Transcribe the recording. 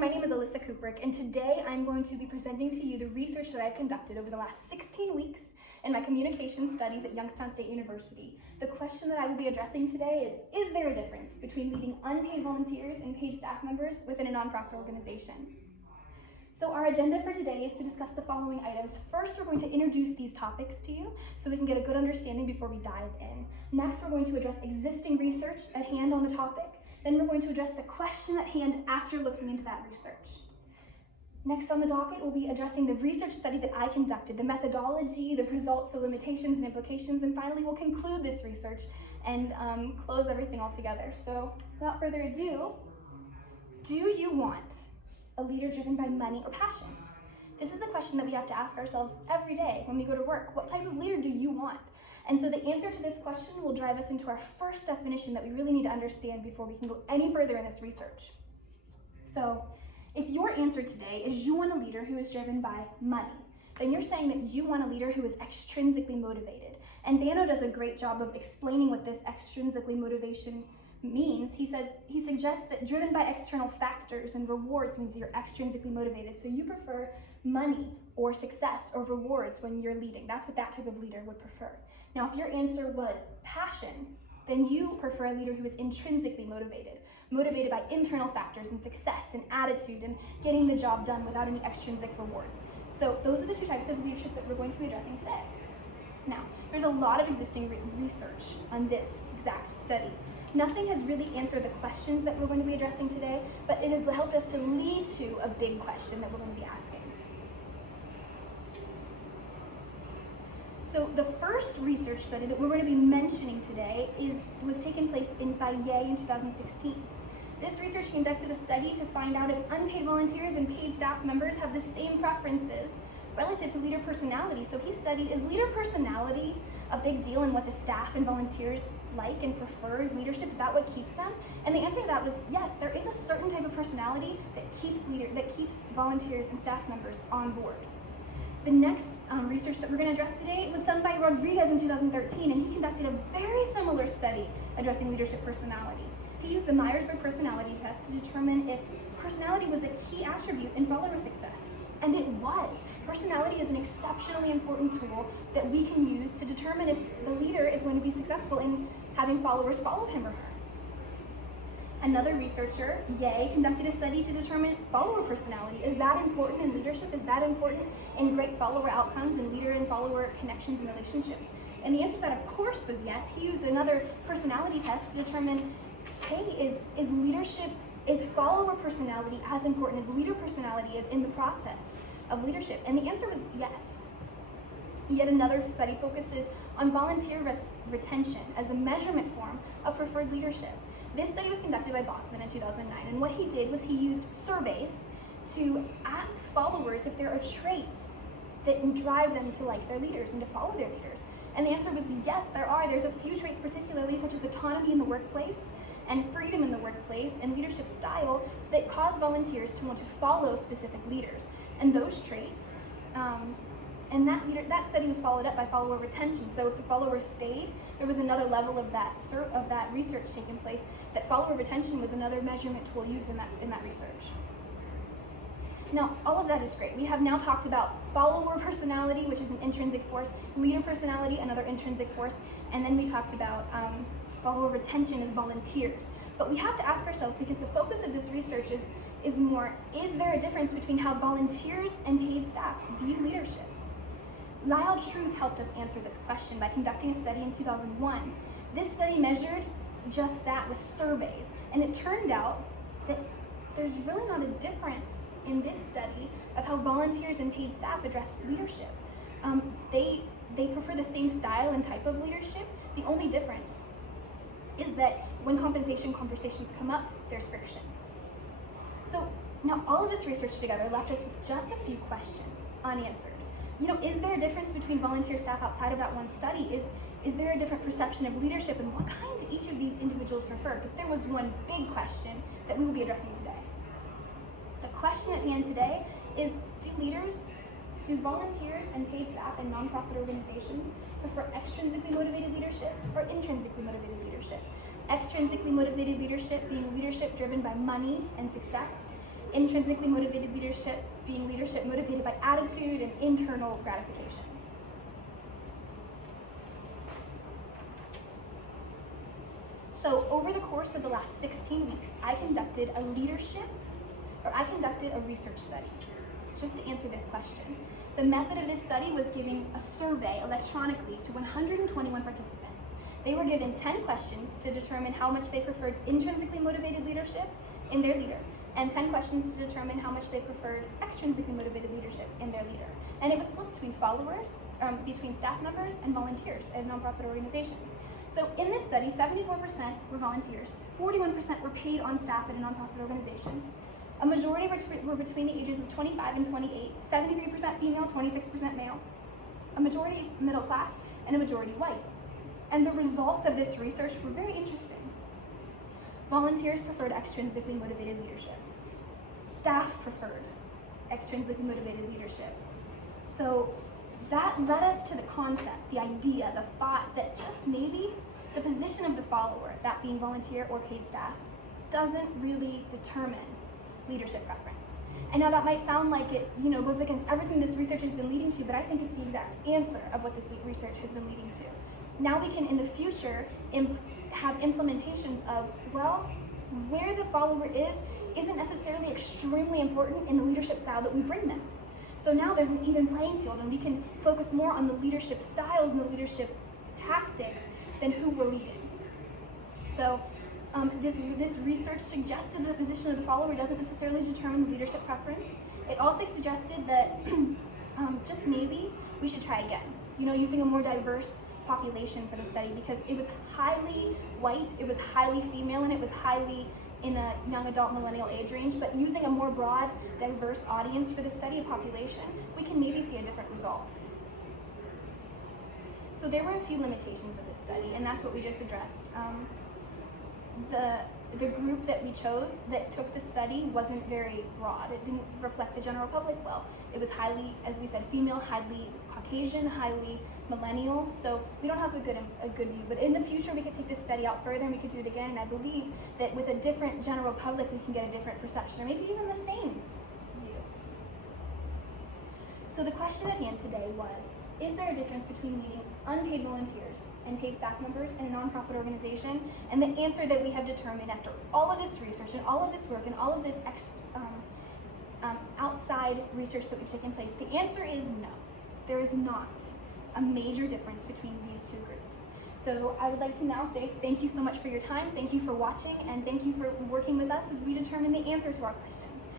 my name is Alyssa Cuprik, and today I'm going to be presenting to you the research that I've conducted over the last 16 weeks in my communication studies at Youngstown State University. The question that I will be addressing today is there a difference between leading unpaid volunteers and paid staff members within a nonprofit organization? So our agenda for today is to discuss the following items. First, we're going to introduce these topics to you so we can get a good understanding before we dive in. Next, we're going to address existing research at hand on the topic. Then we're going to address the question at hand after looking into that research. Next on the docket, we'll be addressing the research study that I conducted, the methodology, the results, the limitations and implications, and finally we'll conclude this research and close everything all together. So without further ado, do you want a leader driven by money or passion? This is a question that we have to ask ourselves every day when we go to work. What type of leader do you want? And so the answer to this question will drive us into our first definition that we really need to understand before we can go any further in this research. So if your answer today is you want a leader who is driven by money, then you're saying that you want a leader who is extrinsically motivated. And Bano does a great job of explaining what this extrinsically motivation means. He suggests that driven by external factors and rewards means that you're extrinsically motivated. So you prefer money or success or rewards when you're leading. That's what that type of leader would prefer. Now, if your answer was passion, then you prefer a leader who is intrinsically motivated by internal factors and success and attitude and getting the job done without any extrinsic rewards. So those are the two types of leadership that we're going to be addressing today. Now, there's a lot of existing research on this exact study. Nothing has really answered the questions that we're going to be addressing today, but it has helped us to lead to a big question that we're going to be asking. So the first research study that we're going to be mentioning today was taken place by Ye in 2016. This research conducted a study to find out if unpaid volunteers and paid staff members have the same preferences relative to leader personality. So he studied, is leader personality a big deal in what the staff and volunteers like and prefer leadership? Is that what keeps them? And the answer to that was yes, there is a certain type of personality that keeps volunteers and staff members on board. The next research that we're going to address today was done by Rodriguez in 2013, and he conducted a very similar study addressing leadership personality. He used the Myers-Briggs personality test to determine if personality was a key attribute in follower success. And it was. Personality is an exceptionally important tool that we can use to determine if the leader is going to be successful in having followers follow him or her. Another researcher, Ye, conducted a study to determine follower personality. Is that important in leadership? Is that important in great follower outcomes and leader and follower connections and relationships? And the answer to that, of course, was yes. He used another personality test to determine, hey, is follower personality as important as leader personality is in the process of leadership? And the answer was yes. Yet another study focuses on volunteer retention as a measurement form of preferred leadership. This study was conducted by Bosman in 2009, and what he did was he used surveys to ask followers if there are traits that drive them to like their leaders and to follow their leaders. And the answer was yes, there are. There's a few traits particularly, such as autonomy in the workplace and freedom in the workplace and leadership style that cause volunteers to want to follow specific leaders. And those traits, that study was followed up by follower retention. So if the followers stayed, there was another level of that research taking place. That follower retention was another measurement tool used in that research. Now, all of that is great. We have now talked about follower personality, which is an intrinsic force, leader personality, another intrinsic force, and then we talked about follower retention and volunteers. But we have to ask ourselves, because the focus of this research is more, is there a difference between how volunteers and paid staff view leadership? Loud Truth helped us answer this question by conducting a study in 2001. This study measured just that with surveys, and it turned out that there's really not a difference in this study of how volunteers and paid staff address leadership. They prefer the same style and type of leadership. The only difference is that when compensation conversations come up, there's friction. So now all of this research together left us with just a few questions unanswered. Is there a difference between volunteer staff outside of that one study? Is there a different perception of leadership, and what kind do each of these individuals prefer? But there was one big question that we will be addressing today. The question at hand today is, do volunteers and paid staff in nonprofit organizations prefer extrinsically motivated leadership or intrinsically motivated leadership? Extrinsically motivated leadership being leadership driven by money and success, Intrinsically motivated leadership being leadership motivated by attitude and internal gratification. So over the course of the last 16 weeks, I conducted a research study just to answer this question. The method of this study was giving a survey electronically to 121 participants. They were given 10 questions to determine how much they preferred intrinsically motivated leadership in their leader, and 10 questions to determine how much they preferred extrinsically motivated leadership in their leader. And it was split between followers, between staff members, and volunteers at nonprofit organizations. So in this study, 74% were volunteers, 41% were paid on staff at a nonprofit organization. A majority were between the ages of 25 and 28, 73% female, 26% male. A majority is middle class, and a majority white. And the results of this research were very interesting. Volunteers preferred extrinsically motivated leadership. Staff preferred extrinsically motivated leadership. So that led us to the concept, the idea, the thought that just maybe the position of the follower, that being volunteer or paid staff, doesn't really determine leadership preference. And now that might sound like it, goes against everything this research has been leading to, but I think it's the exact answer of what this research has been leading to. Now we can, in the future, have implementations of, well, where the follower isn't necessarily extremely important in the leadership style that we bring them. So now there's an even playing field, and we can focus more on the leadership styles and the leadership tactics than who we're leading. So this research suggested that the position of the follower doesn't necessarily determine the leadership preference. It also suggested that just maybe we should try again, using a more diverse population for the study, because it was highly white, it was highly female, and it was highly in a young adult millennial age range, but using a more broad, diverse audience for the study population, we can maybe see a different result. So there were a few limitations of this study, and that's what we just addressed. The group that we chose that took the study wasn't very broad. It didn't reflect the general public well. It was highly, as we said, female, highly Caucasian, highly millennial, so we don't have a good view. But in the future, we could take this study out further and we could do it again, and I believe that with a different general public, we can get a different perception, or maybe even the same view. So the question at hand today was, is there a difference between leading unpaid volunteers and paid staff members in a nonprofit organization? And the answer that we have determined after all of this research and all of this work and all of this outside research that we've taken place, the answer is no. There is not a major difference between these two groups. So I would like to now say thank you so much for your time, thank you for watching, and thank you for working with us as we determine the answer to our questions.